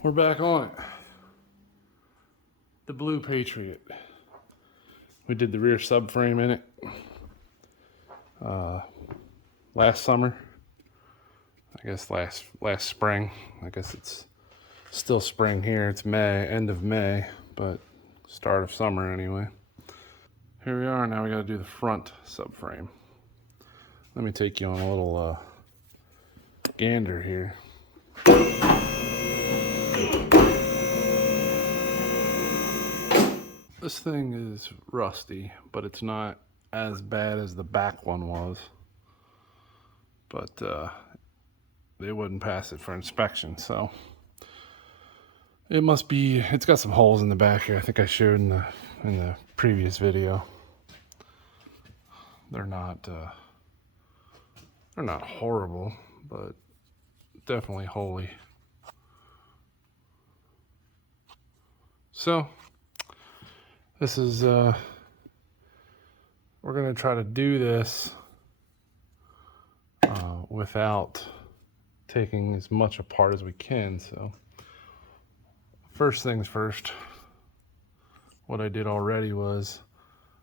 We're back on it. The blue Patriot. We did the rear subframe in it last summer. I guess last spring. I guess it's still spring here. It's May, end of May, but start of summer anyway. Here we are. Now we got to do the front subframe. Let me take you on a little gander here. This thing is rusty, but it's not as bad as the back one was. But they wouldn't pass it for inspection, so it must be. It's got some holes in the back here. I think I showed in the previous video. They're not horrible, but definitely holy. So this is we're gonna try to do this without taking as much apart as we can. So first things first, what I did already was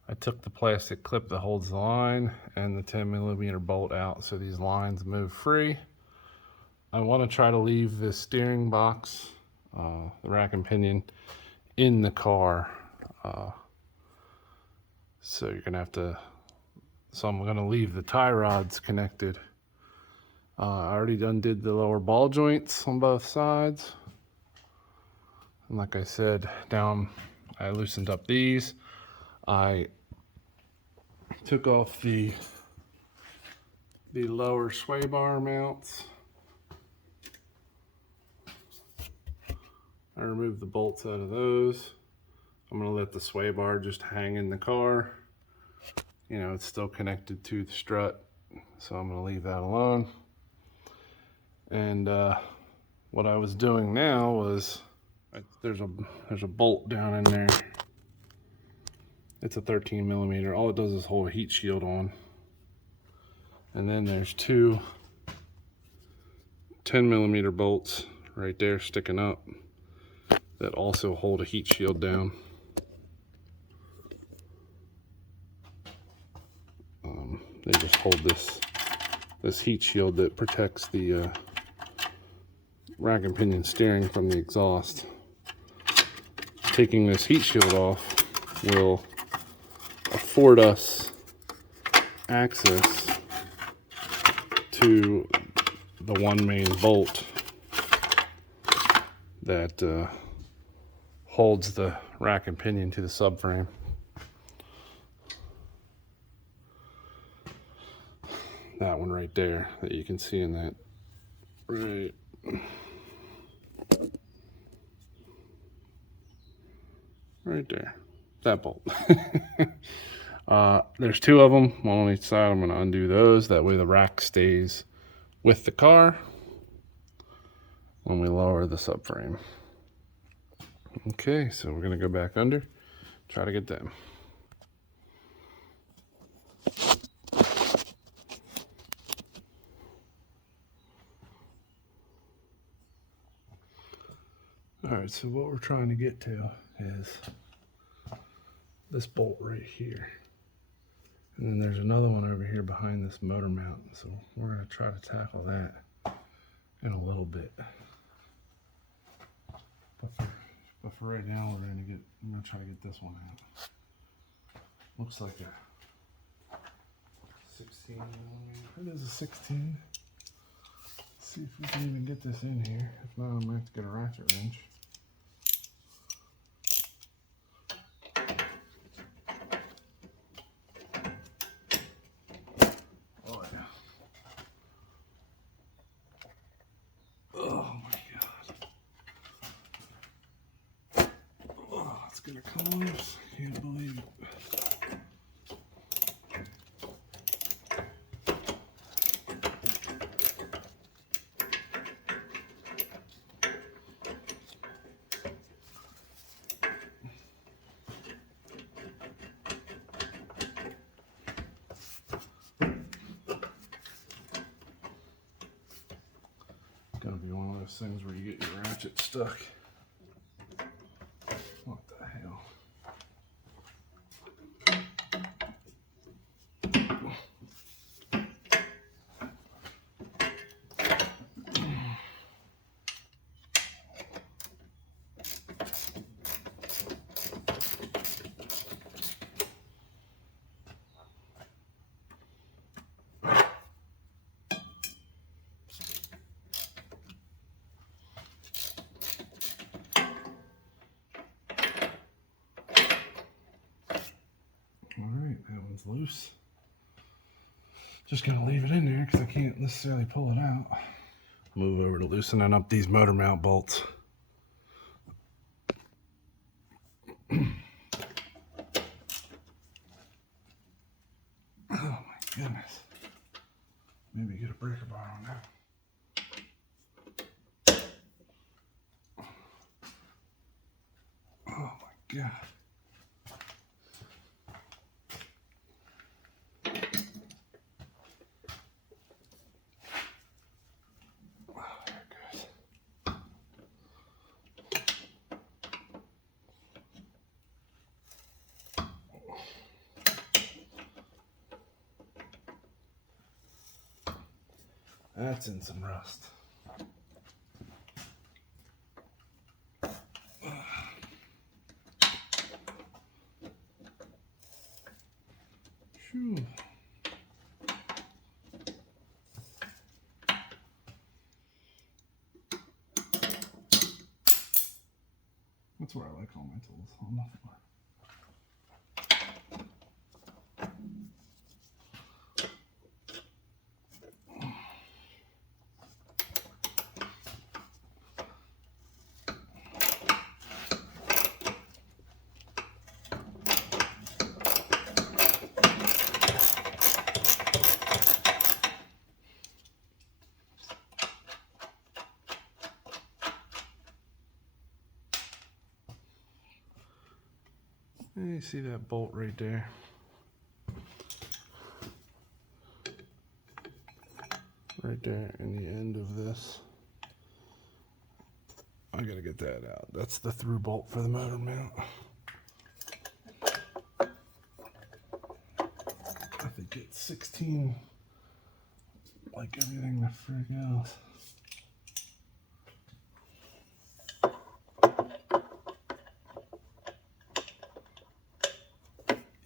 I took the plastic clip that holds the line and the 10mm bolt out so these lines move free. I want to try to leave the steering box, the rack and pinion, in the car. So you're gonna have to, so I'm gonna leave the tie rods connected. I already undid the lower ball joints on both sides. And like I said, down, I loosened up these. I took off the lower sway bar mounts. I removed the bolts out of those. I'm gonna let the sway bar just hang in the car. You know, it's still connected to the strut, so I'm gonna leave that alone. And what I was doing now was, there's a bolt down in there. It's a 13mm. All it does is hold a heat shield on. And then there's two 10mm bolts right there sticking up that also hold a heat shield down. They just hold this heat shield that protects the rack and pinion steering from the exhaust. Taking this heat shield off will afford us access to the one main bolt that holds the rack and pinion to the subframe. That one right there that you can see in that right there, that bolt. There's two of them, one on each side. I'm going to undo those. That way the rack stays with the car when we lower the subframe. Okay, so we're going to go back under, try to get them. All right, so what we're trying to get to is this bolt right here. And then there's another one over here behind this motor mount. So we're gonna try to tackle that in a little bit. But for right now, I'm gonna try to get this one out. Looks like a 16mm. It is a 16. Let's see if we can even get this in here. If not, I'm gonna have to get a ratchet wrench. Gonna come loose. Can't believe it. Gonna be one of those things where you get your ratchet stuck. What the hell? Alright, that one's loose. Just gonna leave it in there because I can't necessarily pull it out. Move over to loosening up these motor mount bolts. Oh my goodness. Maybe get a breaker bar on that. Oh my God. That's in some rust. Phew. That's where I like all my tools, on the floor. And you see that bolt right there? Right there in the end of this. I gotta get that out. That's the through bolt for the motor mount. I think it's 16, like everything the frig else.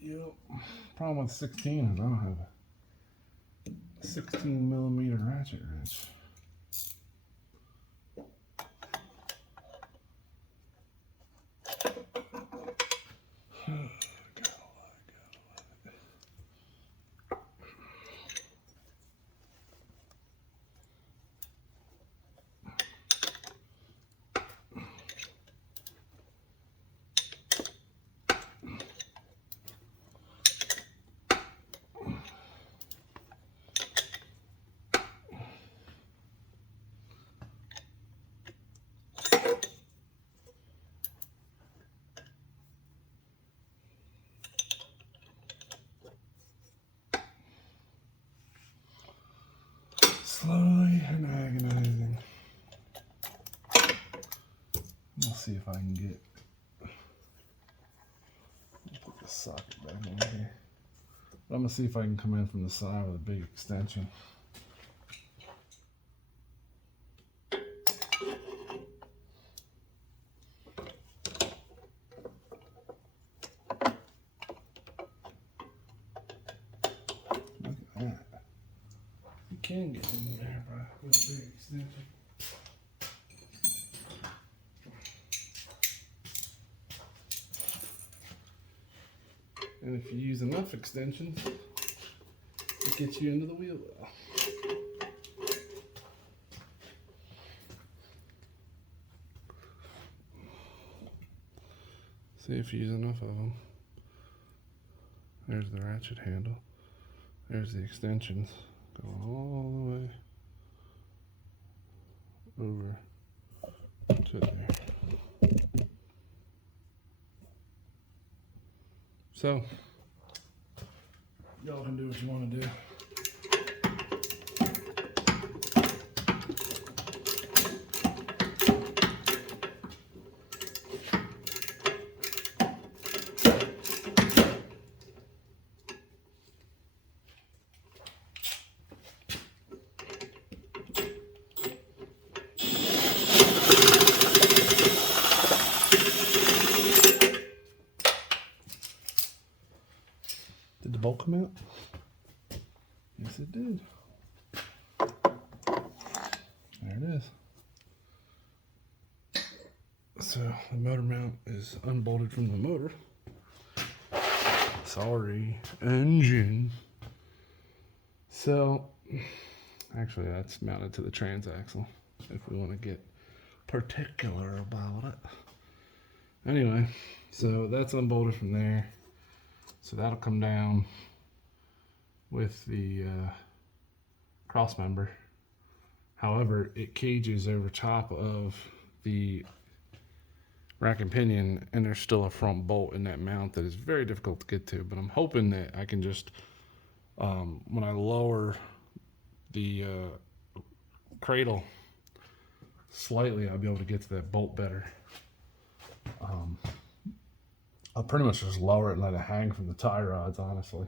Yep. Problem with 16 is I don't have a 16 millimeter ratchet wrench. Slowly and agonizing. We'll see if I can get. Put the socket back in here. But I'm gonna see if I can come in from the side with a big extension. Look at that. You can get in there with a big extension. And if you use enough extensions, it gets you into the wheel well. See if you use enough of them. There's the ratchet handle. There's the extensions. Go all the way over to there. So, y'all can do what you want to do. come out? Yes, it did. There it is. So the motor mount is unbolted from the motor. Sorry, engine. So actually that's mounted to the transaxle if we want to get particular about it. Anyway, so that's unbolted from there. So that'll come down with the cross member. However, it cages over top of the rack and pinion, and there's still a front bolt in that mount that is very difficult to get to, but I'm hoping that I can just, when I lower the cradle slightly, I'll be able to get to that bolt better. I'll pretty much just lower it and let it hang from the tie rods, honestly.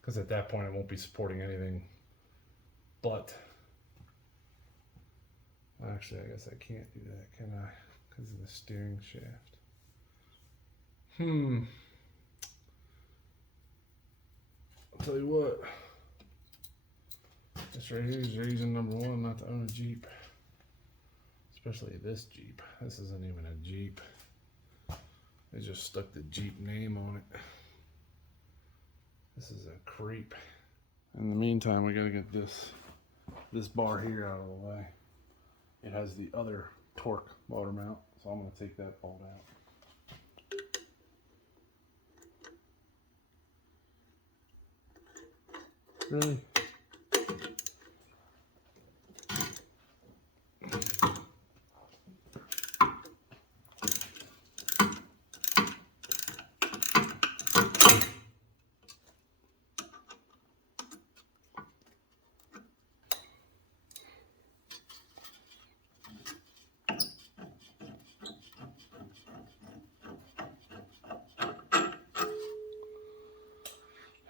Because at that point it won't be supporting anything but, actually I guess I can't do that, can I? Because of the steering shaft. I'll tell you what, this right here is reason number one not to own a Jeep. Especially this Jeep. This isn't even a Jeep. They just stuck the Jeep name on it. This is a creep. In the meantime, we gotta get this bar here out of the way. It has the other torque motor mount, so I'm gonna take that bolt out. Really?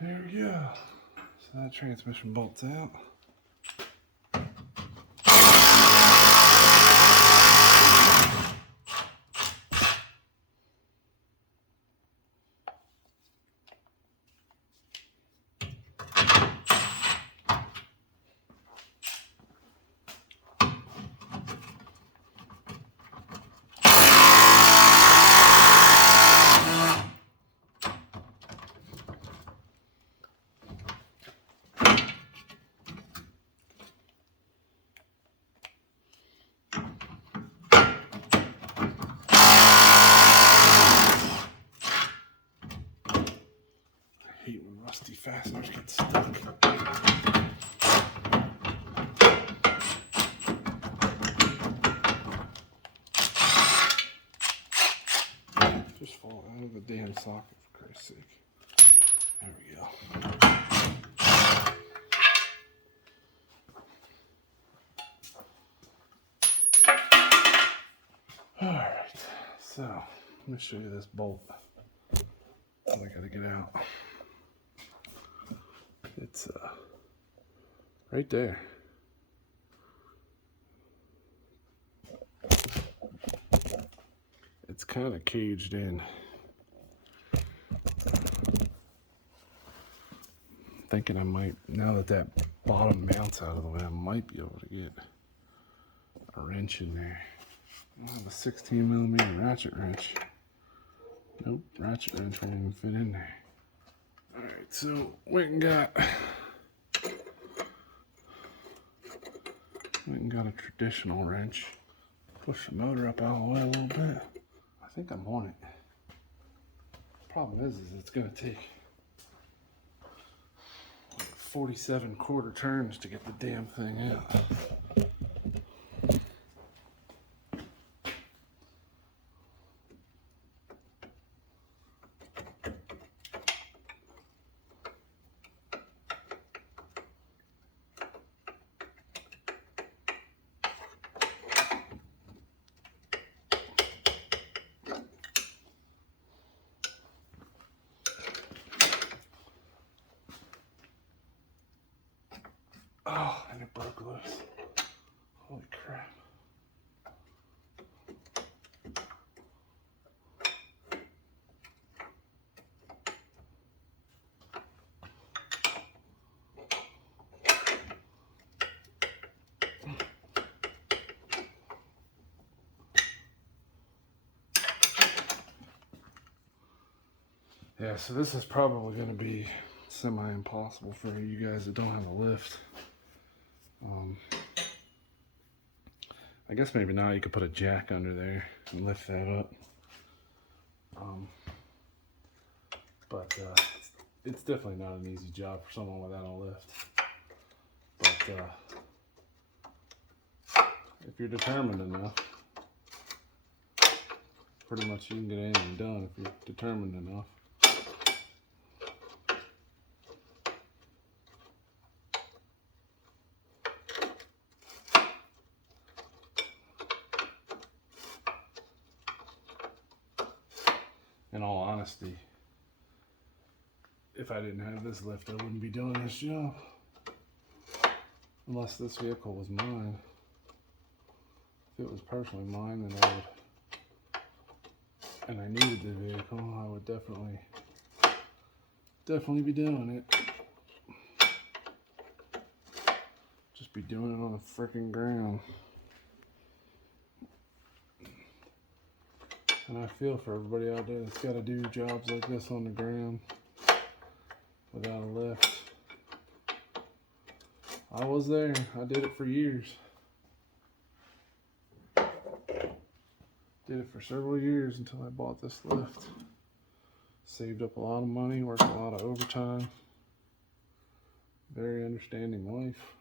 There we go. So that transmission bolts out. Rusty fasteners get stuck. Just fall out of the damn socket, for Christ's sake. There we go. Alright, so let me show you this bolt that I gotta get out. It's right there. It's kind of caged in. Thinking I might, now that that bottom mount's out of the way, I might be able to get a wrench in there. I have a 16mm ratchet wrench. Nope, ratchet wrench won't even fit in there. Alright, so went and got a traditional wrench. Push the motor up out of the way a little bit. I think I'm on it. Problem is it's gonna take like 47 quarter turns to get the damn thing out. Oh, and it broke loose. Holy crap. Yeah, so this is probably going to be semi-impossible for you guys that don't have a lift. I guess maybe now you could put a jack under there and lift that up. But it's definitely not an easy job for someone without a lift. But if you're determined enough, pretty much you can get anything done if you're determined enough. In all honesty, if I didn't have this lift, I wouldn't be doing this job. Unless this vehicle was mine. If it was personally mine, then I would, and I needed the vehicle, I would definitely be doing it. Just be doing it on the freaking ground. And I feel for everybody out there that's got to do jobs like this on the ground without a lift. I was there. I did it for years. Did it for several years until I bought this lift. Saved up a lot of money, worked a lot of overtime. Very understanding wife.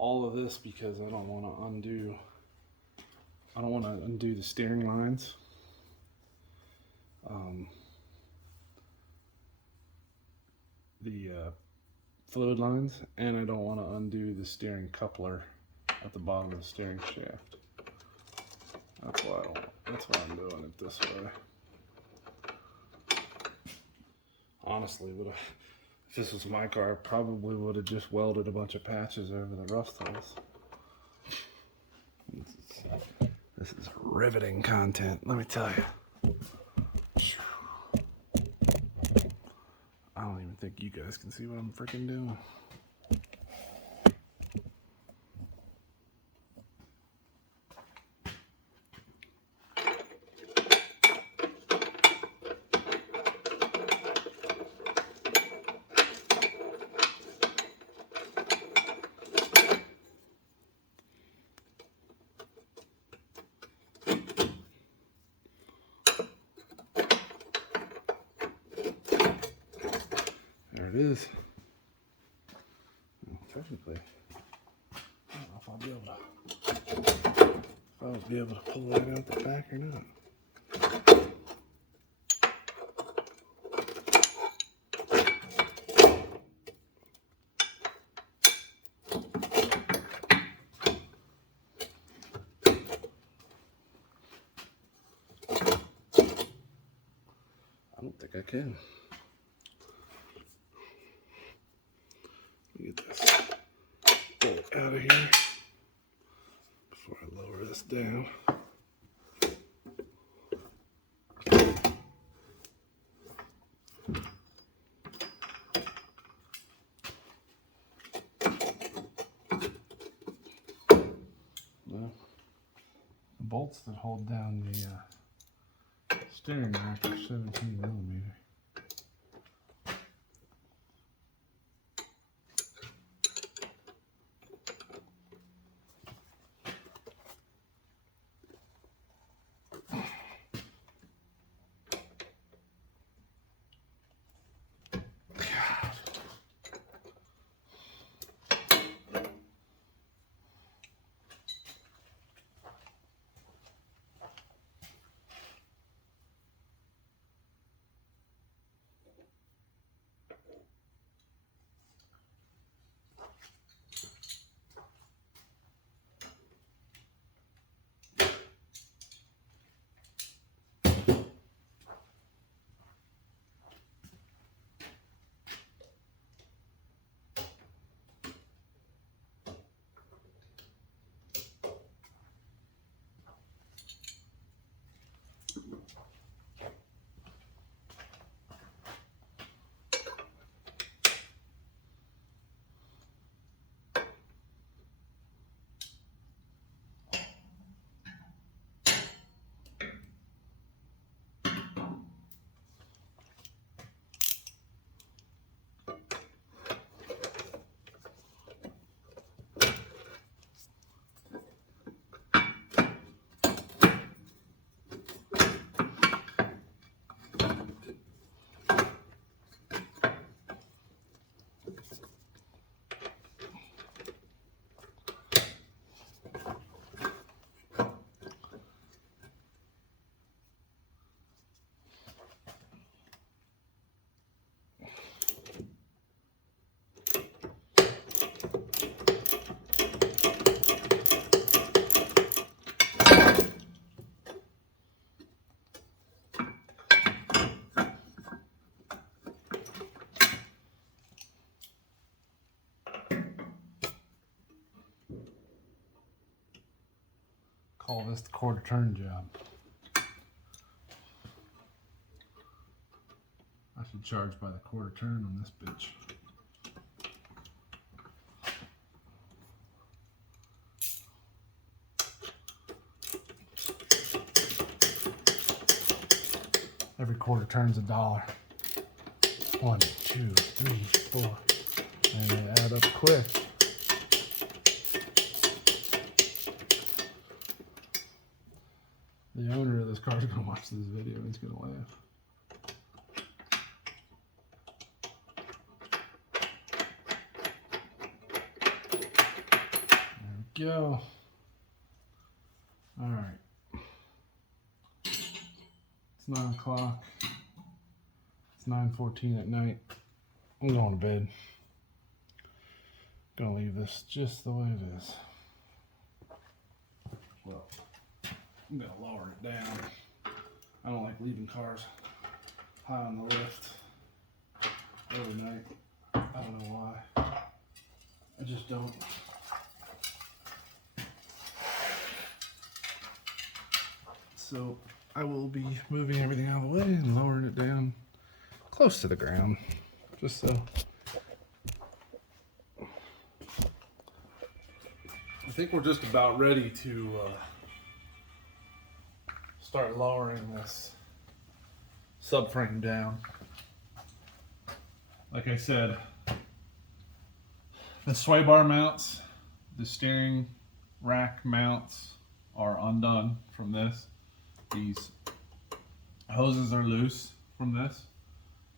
All of this because I don't want to undo the steering lines. The fluid lines, and I don't want to undo the steering coupler at the bottom of the steering shaft. That's why I'm doing it this way. Honestly, if this was my car, I probably would have just welded a bunch of patches over the rust holes. This is riveting content, let me tell you. I don't even think you guys can see what I'm freaking doing. There it is. Well, technically, I don't know if I'll be able to pull that out the back or not. I don't think I can. Let me get this bolt out of here before I lower this down. Well, the bolts that hold down the steering rack are 17mm. Call this the quarter turn job. I should charge by the quarter turn on this bitch. Every quarter turn's $1. 1, 2, 3, 4, and they add up quick. The owner of this car is gonna watch this video and he's gonna laugh. There we go. All right. It's 9 o'clock. It's 9:14 at night. I'm going to bed. Gonna leave this just the way it is. Well, I'm gonna lower it down. I don't like leaving cars high on the lift overnight. I don't know why. I just don't. So I will be moving everything out of the way and lowering it down close to the ground, just so. I think we're just about ready to start lowering this subframe down. Like I said, the sway bar mounts, the steering rack mounts are undone from this. These hoses are loose from this.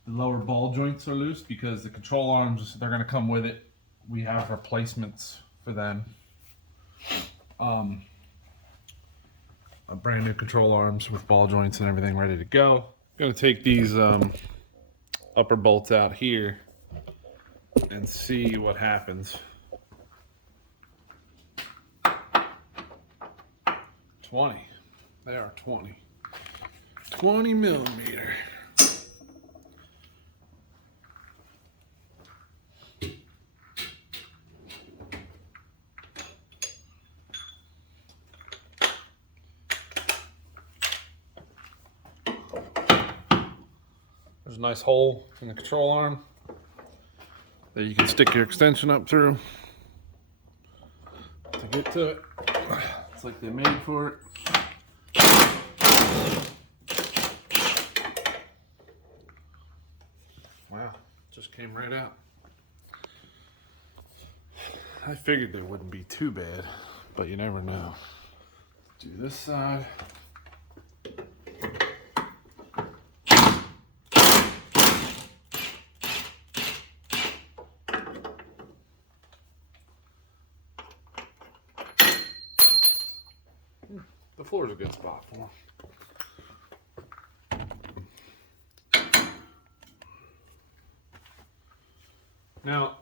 The lower ball joints are loose because the control arms, they're going to come with it. We have replacements for them. Brand new control arms with ball joints and everything ready to go. I'm going to take these upper bolts out here and see what happens. 20. They are 20. 20 millimeter. There's a nice hole in the control arm that you can stick your extension up through to get to it. It's like they made for it. Wow, just came right out. I figured they wouldn't be too bad, but you never know. Do this side. The floor is a good spot for them. Now,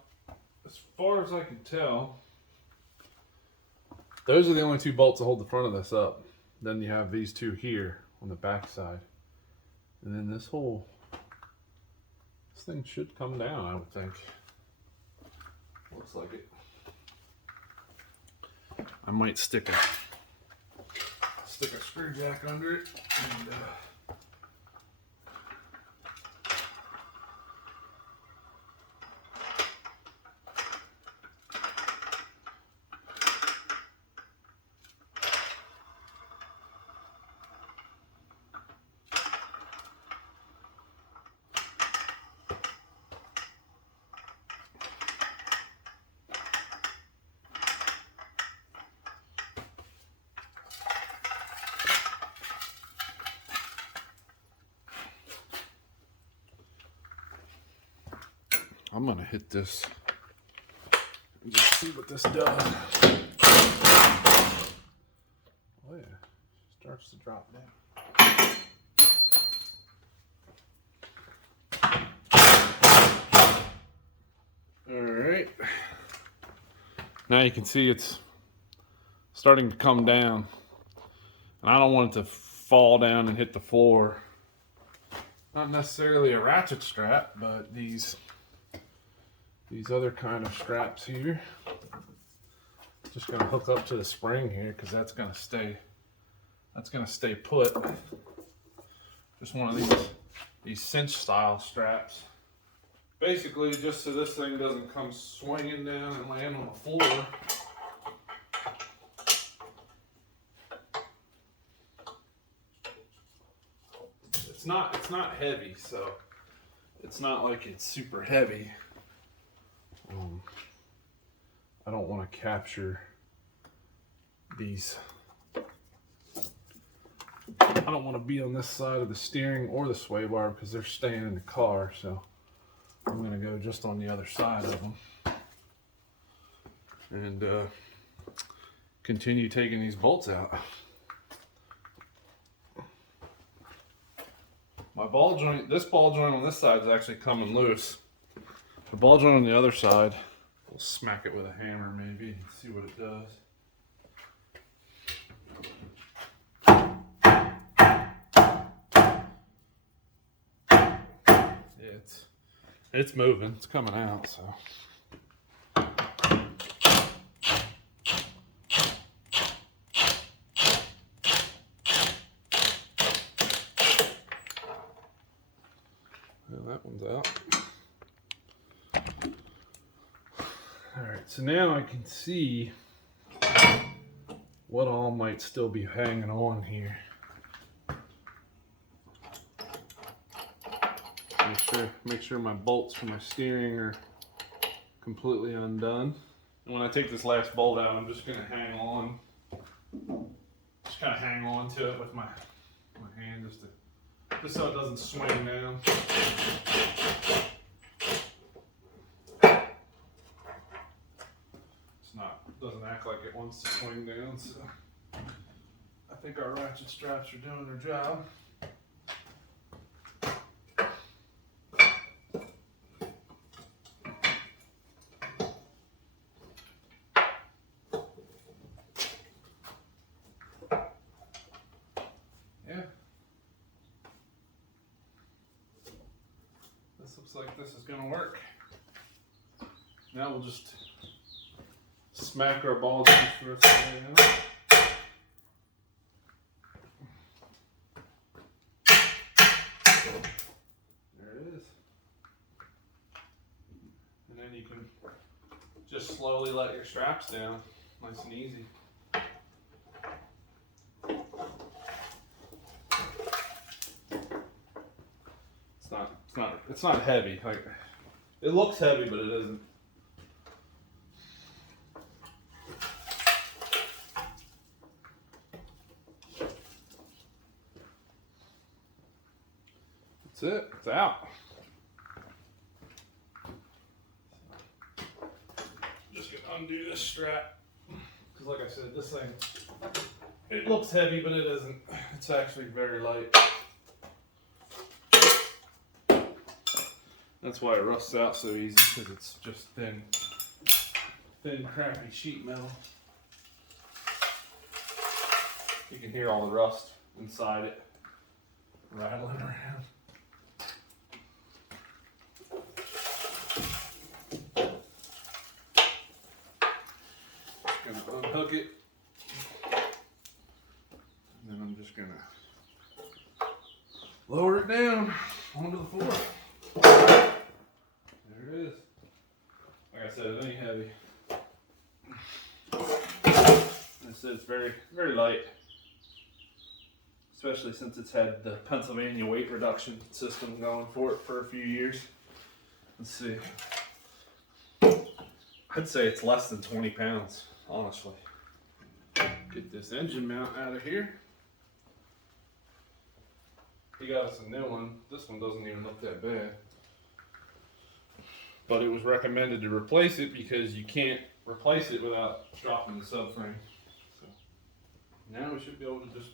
as far as I can tell, those are the only two bolts that hold the front of this up. Then you have these two here on the back side. And then this thing should come down, I would think. Looks like it. I might stick a screw jack under it and I'm gonna hit this and just see what this does. Oh yeah, starts to drop down. All right, now you can see it's starting to come down, and I don't want it to fall down and hit the floor. Not necessarily a ratchet strap, but these other kind of straps here, just gonna hook up to the spring here because that's gonna stay that's gonna stay put. Just one of these cinch style straps. Basically, just so this thing doesn't come swinging down and land on the floor. It's not heavy, so it's not like it's super heavy. I don't want to capture these. I don't want to be on this side of the steering or the sway bar because they're staying in the car, so I'm going to go just on the other side of them and continue taking these bolts out. My ball joint, this ball joint on this side is actually coming loose. The ball joint on the other side, we'll smack it with a hammer maybe and see what it does. It's moving, it's coming out, so. Well, that one's out. All right, so now I can see what all might still be hanging on here. Make sure my bolts for my steering are completely undone. And when I take this last bolt out, I'm just gonna hang on. Just kind of hang on to it with my hand just so it doesn't swing down. Doesn't act like it wants to swing down, so I think our ratchet straps are doing their job. Yeah. This looks like this is going to work. Now we'll just smack our ball joints the rest of the way out. There it is. And then you can just slowly let your straps down, nice and easy. It's not heavy. Like, it looks heavy, but it isn't. That's it. It's out. Just gonna undo this strap because, like I said, this thing, it looks heavy, but it isn't. It's actually very light. That's why it rusts out so easy, because it's just thin, crappy sheet metal. You can hear all the rust inside it rattling around. Just gonna unhook it, and then I'm just gonna lower it down onto the floor. There it is. Like I said, it ain't heavy. It's very, very light, especially since it's had the Pennsylvania weight reduction system going for it for a few years. Let's see. I'd say it's less than 20 pounds, honestly. Get this engine mount out of here. He got us a new one. This one doesn't even look that bad. But it was recommended to replace it because you can't replace it without dropping the subframe. So now we should be able to just